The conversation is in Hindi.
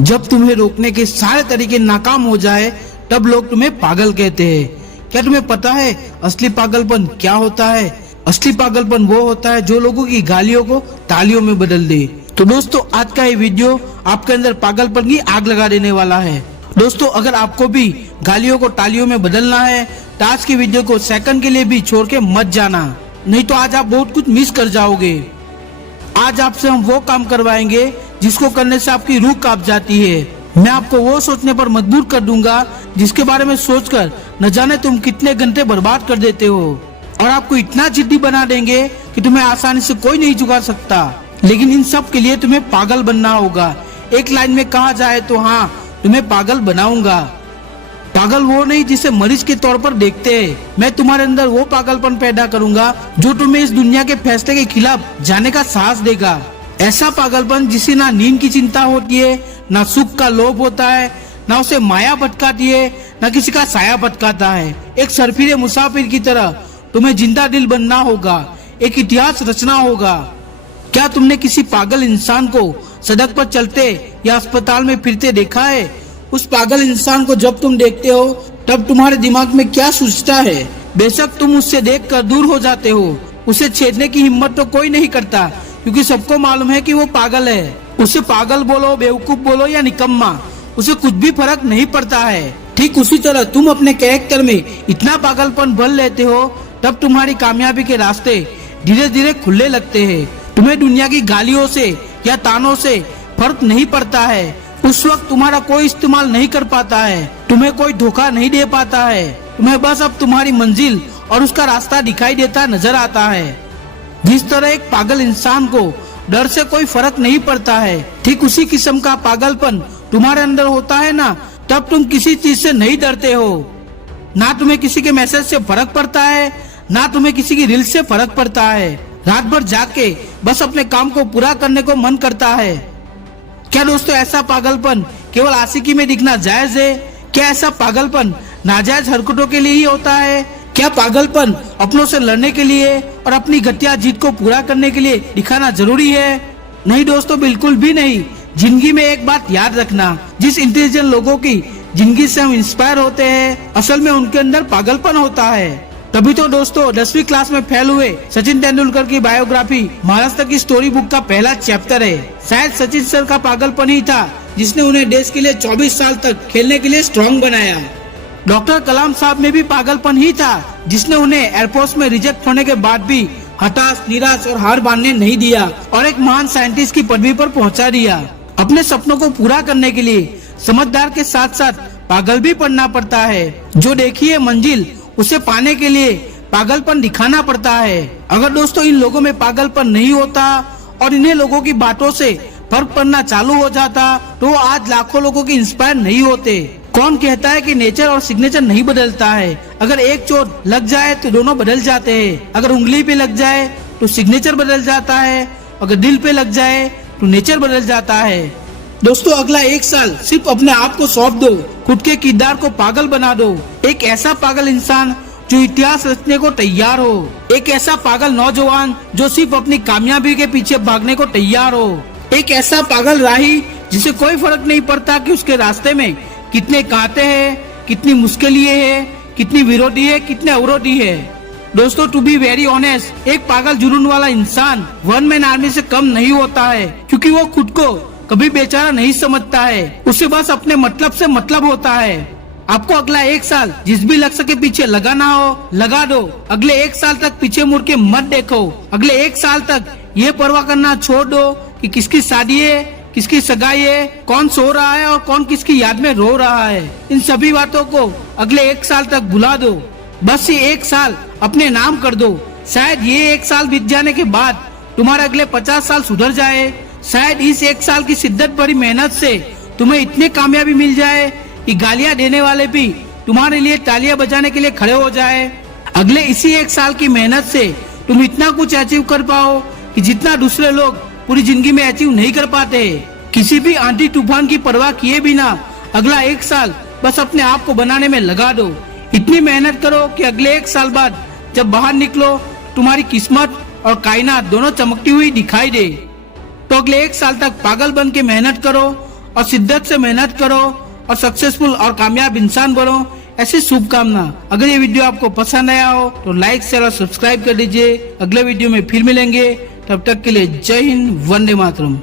जब तुम्हें रोकने के सारे तरीके नाकाम हो जाए तब लोग तुम्हें पागल कहते हैं। क्या तुम्हें पता है असली पागलपन क्या होता है? असली पागलपन वो होता है जो लोगों की गालियों को तालियों में बदल दे। तो दोस्तों, आज का ये वीडियो आपके अंदर पागलपन की आग लगा देने वाला है। दोस्तों, अगर आपको भी गालियों को तालियों में बदलना है तो आज की वीडियो को सेकंड के लिए भी छोड़ के मत जाना, नहीं तो आज आप बहुत कुछ मिस कर जाओगे। आज आपसे हम वो काम करवाएंगे जिसको करने से आपकी रूह कांप जाती है। मैं आपको वो सोचने पर मजबूर कर दूंगा जिसके बारे में सोचकर न जाने तुम कितने घंटे बर्बाद कर देते हो, और आपको इतना जिद्दी बना देंगे कि तुम्हें आसानी से कोई नहीं झुका सकता। लेकिन इन सब के लिए तुम्हें पागल बनना होगा। एक लाइन में कहा जाए तो हाँ, तुम्हें पागल बनाऊंगा। पागल वो नहीं जिसे मरीज के तौर पर देखते हैं। मैं तुम्हारे अंदर वो पागलपन पैदा करूंगा जो तुम्हें इस दुनिया के फैसले के खिलाफ जाने का साहस देगा। ऐसा पागलपन जिसे ना नींद की चिंता होती है, ना सुख का लोभ होता है, ना उसे माया भटकाती है, ना किसी का साया भटकाता है। एक सरफिरे मुसाफिर की तरह तुम्हें जिंदा दिल बनना होगा, एक इतिहास रचना होगा। क्या तुमने किसी पागल इंसान को सड़क पर चलते या अस्पताल में फिरते देखा है? उस पागल इंसान को जब तुम देखते हो तब तुम्हारे दिमाग में क्या सोचता है? बेशक तुम उससे देखकर दूर हो जाते हो, उसे छेड़ने की हिम्मत तो कोई नहीं करता, क्योंकि सबको मालूम है कि वो पागल है। उसे पागल बोलो, बेवकूफ बोलो या निकम्मा, उसे कुछ भी फर्क नहीं पड़ता है। ठीक उसी तरह तुम अपने कैरेक्टर में इतना पागलपन भर लेते हो तब तुम्हारी कामयाबी के रास्ते धीरे धीरे खुलने लगते हैं। तुम्हें दुनिया की गालियों से या तानों से फर्क नहीं पड़ता है। उस वक्त तुम्हारा कोई इस्तेमाल नहीं कर पाता है, तुम्हें कोई धोखा नहीं दे पाता है। तुम्हें बस अब तुम्हारी मंजिल और उसका रास्ता दिखाई देता नजर आता है। जिस तरह एक पागल इंसान को डर से कोई फर्क नहीं पड़ता है, ठीक उसी किस्म का पागलपन तुम्हारे अंदर होता है ना, तब तुम किसी चीज से नहीं डरते हो। ना तुम्हें किसी के मैसेज से फर्क पड़ता है, ना तुम्हें किसी की रील से फर्क पड़ता है। रात भर जाके बस अपने काम को पूरा करने को मन करता है। क्या दोस्तों, ऐसा पागलपन केवल आशिकी में दिखना जायज है? क्या ऐसा पागलपन नाजायज हरकतों के लिए ही होता है? क्या पागलपन अपनों से लड़ने के लिए और अपनी घटिया जीत को पूरा करने के लिए दिखाना जरूरी है? नहीं दोस्तों, बिल्कुल भी नहीं। जिंदगी में एक बात याद रखना, जिस इंटेलिजेंट लोगों की जिंदगी से हम इंस्पायर होते हैं, असल में उनके अंदर पागलपन होता है। तभी तो दोस्तों 10वीं क्लास में फेल हुए सचिन तेंदुलकर की बायोग्राफी महाराष्ट्र की स्टोरी बुक का पहला चैप्टर है। शायद सचिन सर का पागलपन ही था जिसने उन्हें देश के लिए 24 साल तक खेलने के लिए स्ट्रॉन्ग बनाया। डॉक्टर कलाम साहब में भी पागलपन ही था जिसने उन्हें एयरफोर्स में रिजेक्ट होने के बाद भी हताश, निराश और हार मानने नहीं दिया और एक महान साइंटिस्ट की पदवी पर पहुंचा दिया। अपने सपनों को पूरा करने के लिए समझदार के साथ साथ पागल भी बनना पड़ता है। जो देखी है मंजिल, उसे पाने के लिए पागलपन दिखाना पड़ता है। अगर दोस्तों इन लोगों में पागलपन नहीं होता और इन्हें लोगों की बातों से फर्क पड़ना चालू हो जाता तो आज लाखों लोगों की इंस्पायर नहीं होते। कौन कहता है कि नेचर और सिग्नेचर नहीं बदलता है? अगर एक चोट लग जाए तो दोनों बदल जाते हैं। अगर उंगली पे लग जाए तो सिग्नेचर बदल जाता है, अगर दिल पे लग जाए तो नेचर बदल जाता है। दोस्तों, अगला 1 साल सिर्फ अपने आप को सौंप दो, खुद के किरदार को पागल बना दो। एक ऐसा पागल इंसान जो इतिहास रचने को तैयार हो, एक ऐसा पागल नौजवान जो सिर्फ अपनी कामयाबी के पीछे भागने को तैयार हो, एक ऐसा पागल राही जिसे कोई फर्क नहीं पड़ता कि उसके रास्ते में कितने कांटे हैं, कितनी मुश्किलें हैं, कितनी विरोधी है, कितने अवरोधी है। दोस्तों, टू बी वेरी ऑनेस्ट, एक पागल जुनून वाला इंसान वन मैन आर्मी से कम नहीं होता है, क्योंकि वो खुद को कभी बेचारा नहीं समझता है। उसे बस अपने मतलब से मतलब होता है। आपको अगला 1 साल जिस भी लक्ष्य के पीछे लगाना हो लगा दो। अगले 1 साल तक पीछे मुड़ के मत देखो। अगले 1 साल तक ये परवाह करना छोड़ दो कि किसकी शादी है, किसकी सगाई है, कौन सो रहा है और कौन किसकी याद में रो रहा है। इन सभी बातों को अगले 1 साल तक भुला दो। बस ये 1 साल अपने नाम कर दो। शायद ये 1 साल बीत जाने के बाद तुम्हारे अगले 50 साल सुधर जाए। शायद इस 1 साल की शिद्दत भरी मेहनत से तुम्हें इतनी कामयाबी मिल जाए कि गालियां देने वाले भी तुम्हारे लिए तालियां बजाने के लिए खड़े हो जाए। अगले इसी 1 साल की मेहनत से तुम इतना कुछ अचीव कर पाओ कि जितना दूसरे लोग पूरी जिंदगी में अचीव नहीं कर पाते। किसी भी आंधी तूफान की परवाह किए बिना अगला 1 साल बस अपने आप को बनाने में लगा दो। इतनी मेहनत करो कि अगले 1 साल बाद जब बाहर निकलो तुम्हारी किस्मत और कायनात दोनों चमकती हुई दिखाई दे। तो अगले 1 साल तक पागल बन के मेहनत करो और शिद्दत से मेहनत करो और सक्सेसफुल और कामयाब इंसान बनो, ऐसी शुभकामना। अगर ये वीडियो आपको पसंद आया हो तो लाइक शेयर और सब्सक्राइब कर दीजिए। अगले वीडियो में फिर मिलेंगे, तब तक के लिए जय हिंद, वंदे मातरम।